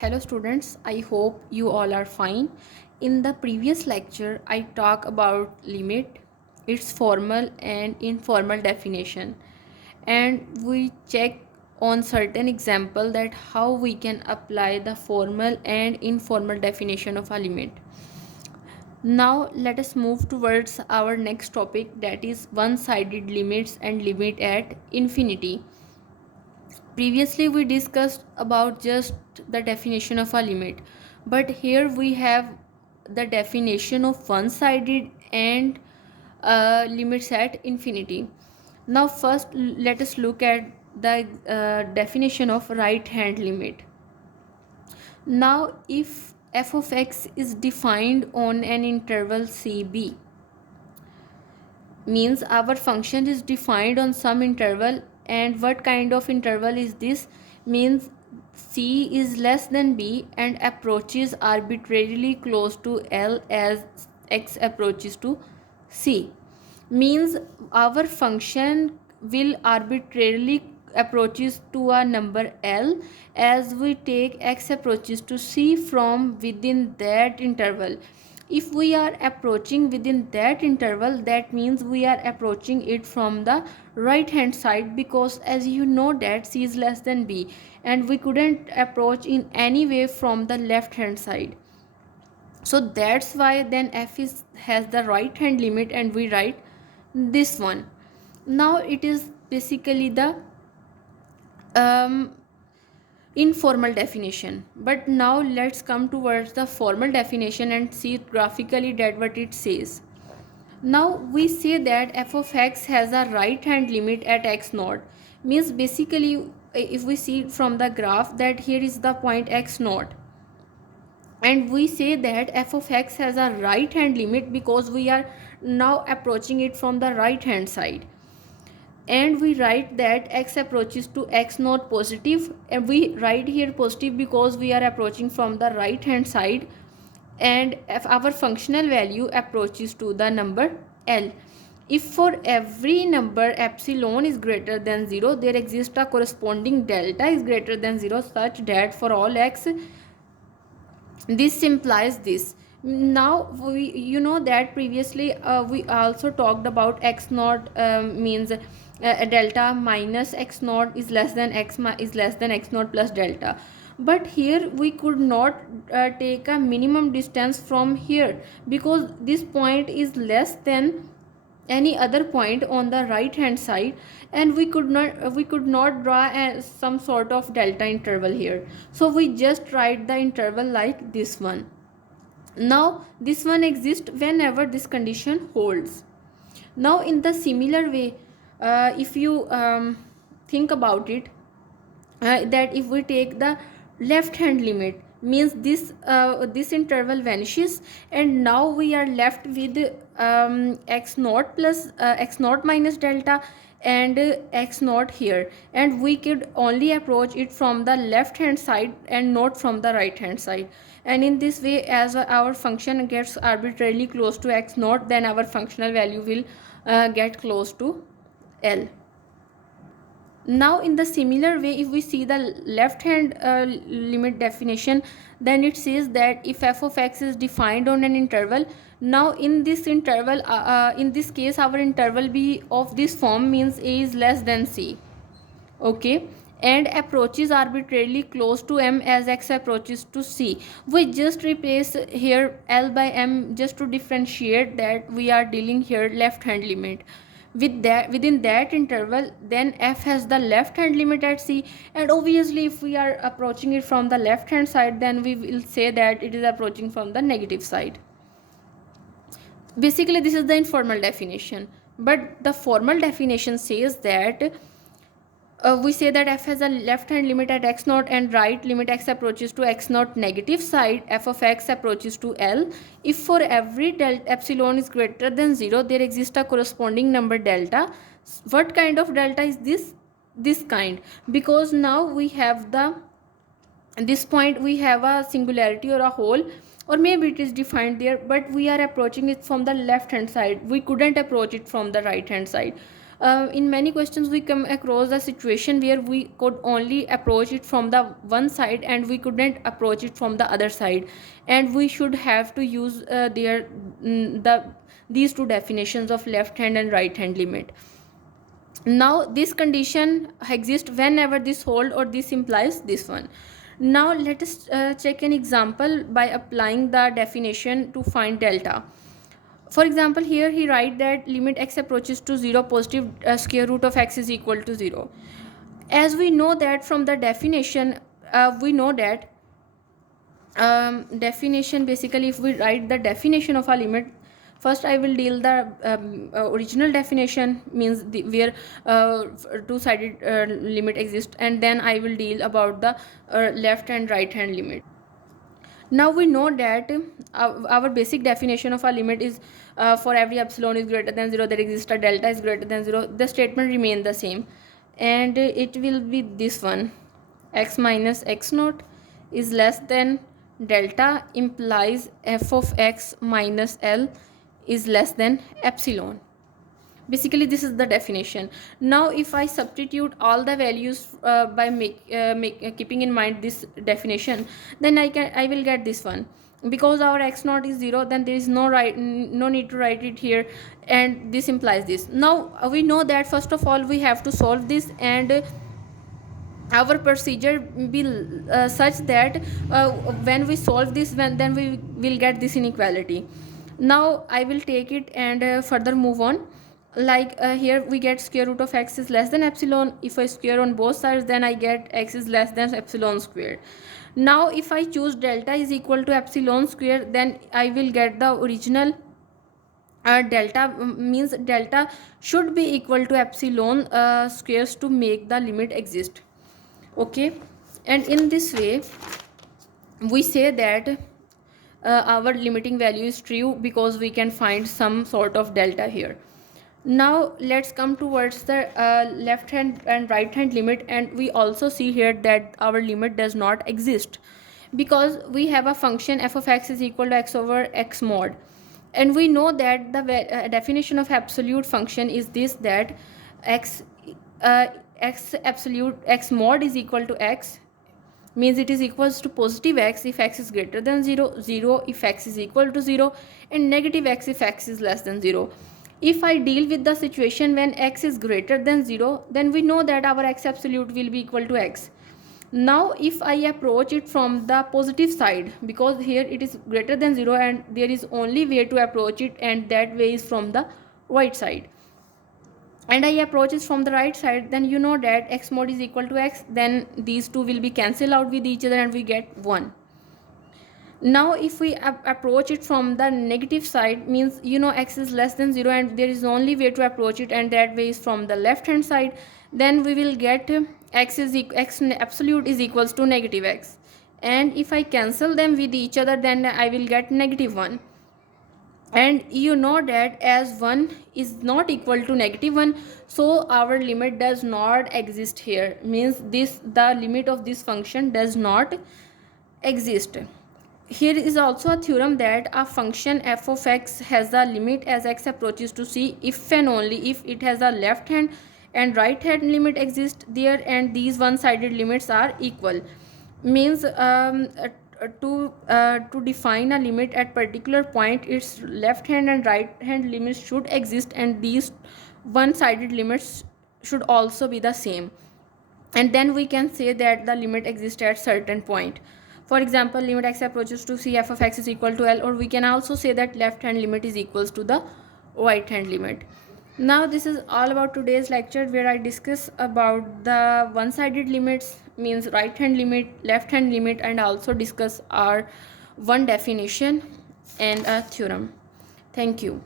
Hello students, I hope you all are fine. In the previous lecture, I talked about limit, its formal and informal definition, and we check on certain example that how we can apply the formal and informal definition of a limit. Now let us move towards our next topic, that is one-sided limits and limit at infinity. Previously we discussed about just the definition of a limit, but here we have the definition of one sided and limits at infinity. Now first let us look at the definition of right hand limit. Now if f of x is defined on an interval cb, means our function is defined on some interval, and what kind of interval is this? Means c is less than b and approaches arbitrarily close to l as x approaches to c. Means our function will arbitrarily approaches to a number l as we take x approaches to c from within that interval. If we are approaching within that interval, that means we are approaching it from the right hand side, because as you know that c is less than b and we couldn't approach in any way from the left hand side. So that's why then f is has the right hand limit and we write this one. Now it is basically the um, informal definition, but now let's come towards the formal definition and see graphically that what it says. Now we say that f of x has a right hand limit at x naught. Means basically if we see from the graph that here is the point x naught, and we say that f of x has a right hand limit because we are now approaching it from the right hand side, and we write that x approaches to x naught positive, and we write here positive because we are approaching from the right hand side, and if our functional value approaches to the number l. If for every number epsilon is greater than 0, there exists a corresponding delta is greater than 0, such that for all x this implies this. Now we that previously we also talked about x naught means delta minus x naught is less than is less than x naught plus delta, but here we could not take a minimum distance from here because this point is less than any other point on the right hand side, and we could not draw some sort of delta interval here, so we just write the interval like this one. Now this one exists whenever this condition holds. Now in the similar way, if you think about it, that if we take the left hand limit, means this interval vanishes, and now we are left with x naught plus x naught minus delta and x naught here, and we could only approach it from the left hand side and not from the right hand side. And in this way, as our function gets arbitrarily close to x naught, then our functional value will get close to l. Now in the similar way, if we see the left hand limit definition, then it says that if f of x is defined on an interval, now in this interval in this case our interval be of this form, means a is less than c, okay, and approaches arbitrarily close to m as x approaches to c. We just replace here l by m just to differentiate that we are dealing here left hand limit. With that, within that interval, then f has the left hand limit at c, and obviously if we are approaching it from the left hand side, then we will say that it is approaching from the negative side. Basically this is the informal definition, but the formal definition says that we say that f has a left hand limit at x naught and right limit x approaches to x naught negative side, f of x approaches to l. If for every delta epsilon is greater than 0, there exists a corresponding number delta. What kind of delta is this kind, because now we have the this point we have a singularity or a hole, or maybe it is defined there, but we are approaching it from the left hand side, we couldn't approach it from the right hand side. In many questions we come across a situation where we could only approach it from the one side and we couldn't approach it from the other side, and we should have to use these two definitions of left hand and right hand limit. Now this condition exists whenever this hold or this implies this one. Now let us check an example by applying the definition to find delta. For example, here he write that limit x approaches to 0, positive square root of x is equal to 0. As we know that from the definition, we know that definition, basically if we write the definition of a limit, first I will deal the original definition, means where two-sided limit exists, and then I will deal about the left and right hand limit. Now we know that our basic definition of a limit is for every epsilon is greater than 0 there exists a delta is greater than 0. The statement remain the same, and it will be this one: x minus x naught is less than delta implies f of x minus L is less than epsilon. Basically this is the definition. Now if I substitute all the values by keeping in mind this definition, then I will get this one. Because our x naught is 0, then there is no need to write it here, and this implies this. Now we know that first of all we have to solve this, and our procedure will such that when we solve this, then we will get this inequality. Now I will take it and further move on. Like here we get square root of x is less than epsilon. If I square on both sides, then I get x is less than epsilon squared. Now if I choose delta is equal to epsilon square, then I will get the original delta, means delta should be equal to epsilon squares to make the limit exist. Okay, and in this way we say that our limiting value is true because we can find some sort of delta here. Now let's come towards the left hand and right hand limit, and we also see here that our limit does not exist because we have a function f of x is equal to x over x mod, and we know that the definition of absolute function is this, that x absolute x mod is equal to x, means it is equals to positive x if x is greater than 0, 0 if x is equal to 0, and negative x if x is less than 0. If I deal with the situation when x is greater than 0, then we know that our x absolute will be equal to x. Now if I approach it from the positive side, because here it is greater than 0 and there is only way to approach it, and that way is from the right side, and I approach it from the right side, then you know that x mod is equal to x, then these two will be cancelled out with each other and we get 1. Now if we approach it from the negative side, means you know x is less than 0 and there is only way to approach it, and that way is from the left hand side, then we will get x absolute is equals to negative x, and if I cancel them with each other, then I will get negative 1. And you know that as 1 is not equal to negative 1, so our limit does not exist here, means the limit of this function does not exist. Here is also a theorem that a function f of x has the limit as x approaches to c if and only if it has a left hand and right hand limit exist there, and these one-sided limits are equal. Means to define a limit at particular point, its left hand and right hand limits should exist, and these one-sided limits should also be the same, and then we can say that the limit exists at certain point. For example, limit x approaches to c f of x is equal to L, or we can also say that left hand limit is equals to the right hand limit. Now this is all about today's lecture, where I discuss about the one-sided limits, means right hand limit, left hand limit, and also discuss our one definition and a theorem. Thank you.